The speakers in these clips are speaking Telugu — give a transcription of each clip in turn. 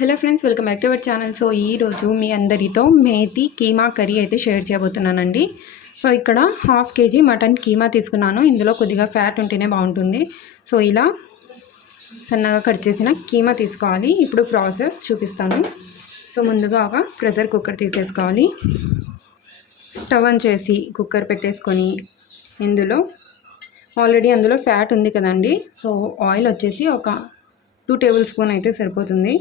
Hello friends, welcome back to our channel. So ఈరోజు మీ అందరితో మేతి కీమా కర్రీ అయితే షేర్ చేయబోతున్నానండి. సో ఇక్కడ హాఫ్ కేజీ మటన్ కీమా తీసుకున్నాను. ఇందులో కొద్దిగా ఫ్యాట్ ఉంటేనే బాగుంటుంది. సో ఇలా సన్నగా కట్ చేసిన కీమా తీసుకోవాలి. ఇప్పుడు ప్రాసెస్ చూపిస్తాను. సో ముందుగా ఒక ప్రెషర్ కుక్కర్ తీసేసుకోవాలి. స్టవ్ ఆన్ చేసి కుక్కర్ పెట్టేసుకొని ఆల్రెడీ అందులో ఫ్యాట్ ఉంది కదండి. సో ఆయిల్ వచ్చేసి ఒక 2 టేబుల్ స్పూన్ అయితే సరిపోతుంది.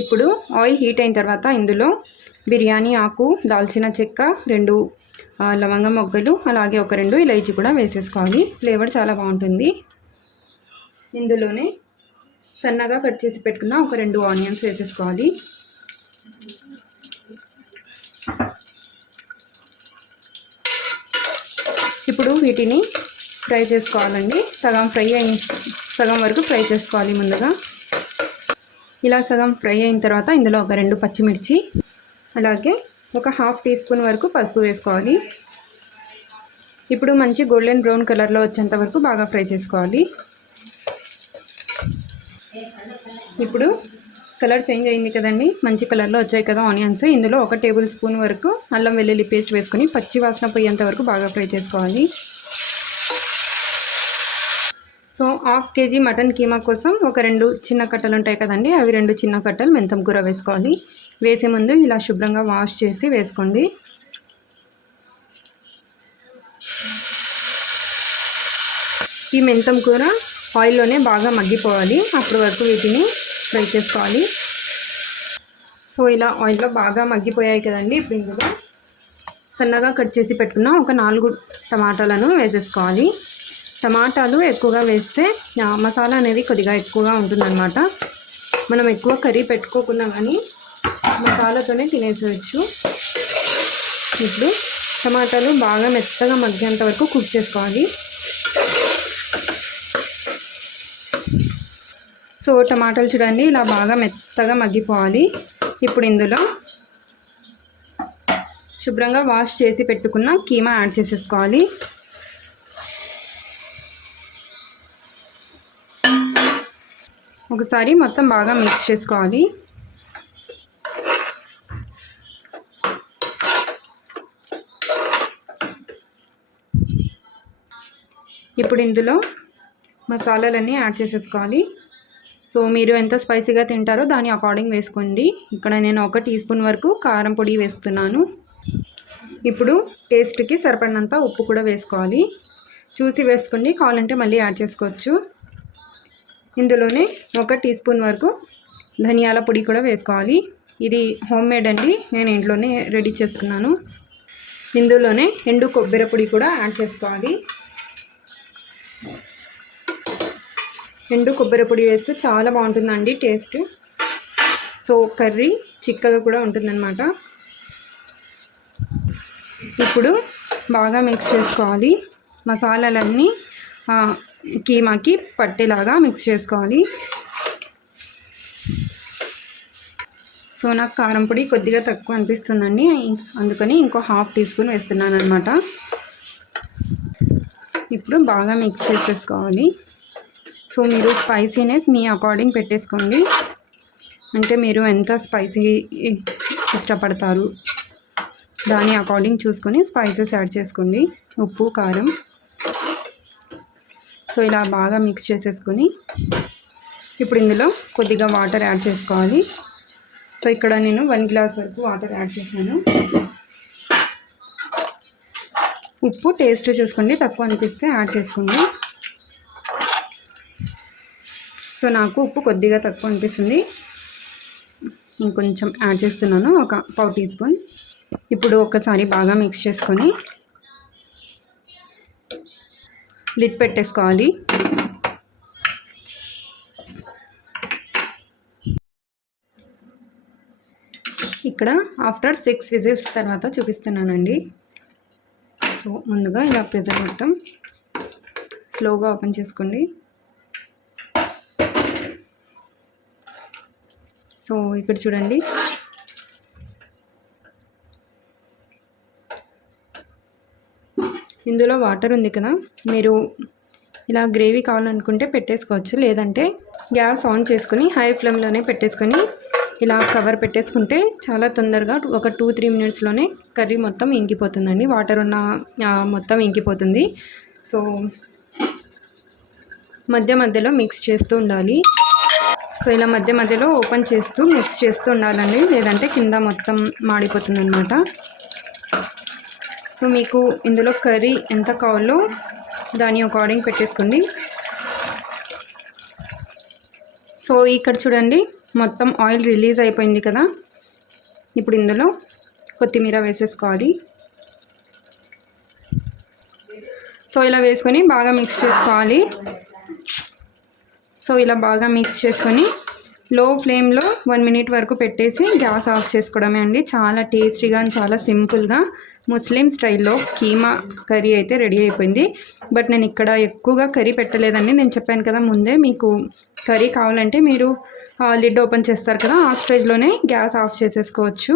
ఇప్పుడు ఆయిల్ హీట్ అయిన తర్వాత ఇందులో బిర్యానీ ఆకు, దాల్చిన చెక్క, 2 లవంగ మొగ్గలు, అలాగే ఒక 2 ఇలైచి కూడా వేసేసుకోవాలి. ఫ్లేవర్ చాలా బాగుంటుంది. ఇందులోనే సన్నగా కట్ చేసి పెట్టుకున్న ఒక 2 ఆనియన్స్ వేసేసుకోవాలి. ఇప్పుడు వీటిని ఫ్రై చేసుకోవాలండి. సగం వరకు ఫ్రై చేసుకోవాలి. ముందుగా ఇలా సగం ఫ్రై అయిన తర్వాత ఇందులో ఒక 2 పచ్చిమిర్చి, అలాగే ఒక ½ టీ స్పూన్ వరకు పసుపు వేసుకోవాలి. ఇప్పుడు మంచి గోల్డెన్ బ్రౌన్ కలర్లో వచ్చేంత వరకు బాగా ఫ్రై చేసుకోవాలి. ఇప్పుడు కలర్ చేంజ్ అయింది కదండి, మంచి కలర్లో వచ్చాయి కదా ఆనియన్స్. ఇందులో 1 టేబుల్ స్పూన్ వరకు అల్లం వెల్లుల్లి పేస్ట్ వేసుకొని పచ్చి వాసన పోయేంత వరకు బాగా ఫ్రై చేసుకోవాలి. సో ½ కేజీ మటన్ కీమా కోసం ఒక 2 చిన్న కట్టలు ఉంటాయి కదండి, అవి 2 చిన్న కట్టలు మెంతం కూర వేసుకోవాలి. వేసే ముందు ఇలా శుభ్రంగా వాష్ చేసి వేసుకోండి. ఈ మెంతం కూర ఆయిల్లోనే బాగా మగ్గిపోవాలి. అప్పటి వరకు వీటిని ఫ్రై చేసుకోవాలి. సో ఇలా ఆయిల్లో బాగా మగ్గిపోయాయి కదండి. ఇప్పుడు ఇందులో సన్నగా కట్ చేసి పెట్టుకున్న ఒక 4 టమాటాలను వేసేసుకోవాలి. టమాటాలు ఎక్కువగా వేస్తే మసాలా అనేది కొద్దిగా ఎక్కువగా ఉంటుందన్నమాట. మనం ఎక్కువ కర్రీ పెట్టుకోకుండా కానీ మసాలాతోనే తినేసేయచ్చు. ఇప్పుడు టమాటాలు బాగా మెత్తగా మగ్గేంత వరకు కుక్ చేసుకోవాలి. సో టమాటాలు చూడండి ఇలా బాగా మెత్తగా మగ్గిపోవాలి. ఇప్పుడు ఇందులో శుభ్రంగా వాష్ చేసి పెట్టుకున్న కీమా యాడ్ చేసేసుకోవాలి. ఒకసారి మొత్తం బాగా మిక్స్ చేసుకోవాలి. ఇప్పుడు ఇందులో మసాలాలన్నీ యాడ్ చేసేసుకోవాలి. సో మీరు ఎంత స్పైసీగా తింటారో దాని అకార్డింగ్ వేసుకోండి. ఇక్కడ నేను 1 టీ స్పూన్ వరకు కారం పొడి వేస్తున్నాను. ఇప్పుడు టేస్ట్కి సరిపడినంత ఉప్పు కూడా వేసుకోవాలి. చూసి వేసుకోండి, కావాలంటే మళ్ళీ యాడ్ చేసుకోవచ్చు. ఇందులోనే 1 టీ స్పూన్ వరకు ధనియాల పొడి కూడా వేసుకోవాలి. ఇది హోమ్ మేడ్ అండి, నేను ఇంట్లోనే రెడీ చేసుకున్నాను. ఇందులోనే ఎండు కొబ్బరి పొడి కూడా యాడ్ చేసుకోవాలి. ఎండు కొబ్బరి పొడి వేస్తే చాలా బాగుంటుందండి టేస్ట్. సో కర్రీ చిక్కగా కూడా ఉంటుందన్నమాట. ఇప్పుడు బాగా మిక్స్ చేసుకోవాలి. మసాలాలన్నీ కీమాకి పట్టేలాగా మిక్స్ చేసుకోవాలి. సో నాకు కారం పొడి కొద్దిగా తక్కువ అనిపిస్తుందండి, అందుకని ఇంకో ½ టీ స్పూన్ వేస్తున్నాను అనమాట. ఇప్పుడు బాగా మిక్స్ చేసేసుకోవాలి. సో మీరు స్పైసీనెస్ మీ అకార్డింగ్ పెట్టేసుకోండి. అంటే మీరు ఎంత స్పైసీ ఇష్టపడతారు దాని అకార్డింగ్ చూసుకొని స్పైసెస్ యాడ్ చేసుకోండి. ఉప్పు, కారం. సో ఇలా బాగా మిక్స్ చేసేసుకొని ఇప్పుడు ఇందులో కొద్దిగా వాటర్ యాడ్ చేసుకోవాలి. సో ఇక్కడ నేను 1 గ్లాస్ వరకు వాటర్ యాడ్ చేశాను. ఉప్పు టేస్ట్ చూసుకోండి, తక్కువ అనిపిస్తే యాడ్ చేసుకోండి. సో నాకు ఉప్పు కొద్దిగా తక్కువ అనిపిస్తుంది, ఇంకొంచెం యాడ్ చేస్తున్నాను, ఒక ½ టీ స్పూన్. ఇప్పుడు ఒకసారి బాగా మిక్స్ చేసుకొని లిడ్ పెట్టేసుకోవాలి. ఇక్కడ ఆఫ్టర్ 6 విజిల్స్ తర్వాత చూపిస్తున్నానండి. సో ముందుగా ఇలా ప్రెషర్ మొత్తం స్లోగా ఓపెన్ చేసుకోండి. సో ఇక్కడ చూడండి ఇందులో వాటర్ ఉంది కదా, మీరు ఇలా గ్రేవీ కావాలనుకుంటే పెట్టేసుకోవచ్చు, లేదంటే గ్యాస్ ఆన్ చేసుకొని హై ఫ్లేమ్లోనే పెట్టేసుకొని ఇలా కవర్ పెట్టేసుకుంటే చాలా తొందరగా ఒక 2-3 మినిట్స్లోనే కర్రీ మొత్తం ఇంకిపోతుందండి. వాటర్ ఉన్న మొత్తం ఇంకిపోతుంది. సో మధ్య మధ్యలో మిక్స్ చేస్తూ ఉండాలి. సో ఇలా మధ్య మధ్యలో ఓపెన్ చేస్తూ మిక్స్ చేస్తూ ఉండాలండి, లేదంటే కింద మొత్తం మాడిపోతుంది అనమాట. సో మీకు ఇందులో కర్రీ ఎంత కావాలో దాని అకార్డింగ్ పెట్టేసుకోండి. సో ఇక్కడ చూడండి మొత్తం ఆయిల్ రిలీజ్ అయిపోయింది కదా. ఇప్పుడు ఇందులో కొత్తిమీర వేసేసుకోవాలి. సో ఇలా వేసుకొని బాగా మిక్స్ చేసుకోవాలి. సో ఇలా బాగా మిక్స్ చేసుకొని లో ఫ్లేమ్లో 1 మినిట్ వరకు పెట్టేసి గ్యాస్ ఆఫ్ చేసుకోవడమే అండి. చాలా టేస్టీగా అండ్ చాలా సింపుల్గా ముస్లిం స్టైల్లో కీమా కర్రీ అయితే రెడీ అయిపోయింది. బట్ నేను ఇక్కడ ఎక్కువగా కర్రీ పెట్టలేదండి. నేను చెప్పాను కదా ముందే, మీకు కర్రీ కావాలంటే మీరు లిడ్ ఓపెన్ చేస్తారు కదా, ఆ స్టేజ్లోనే గ్యాస్ ఆఫ్ చేసేసుకోవచ్చు.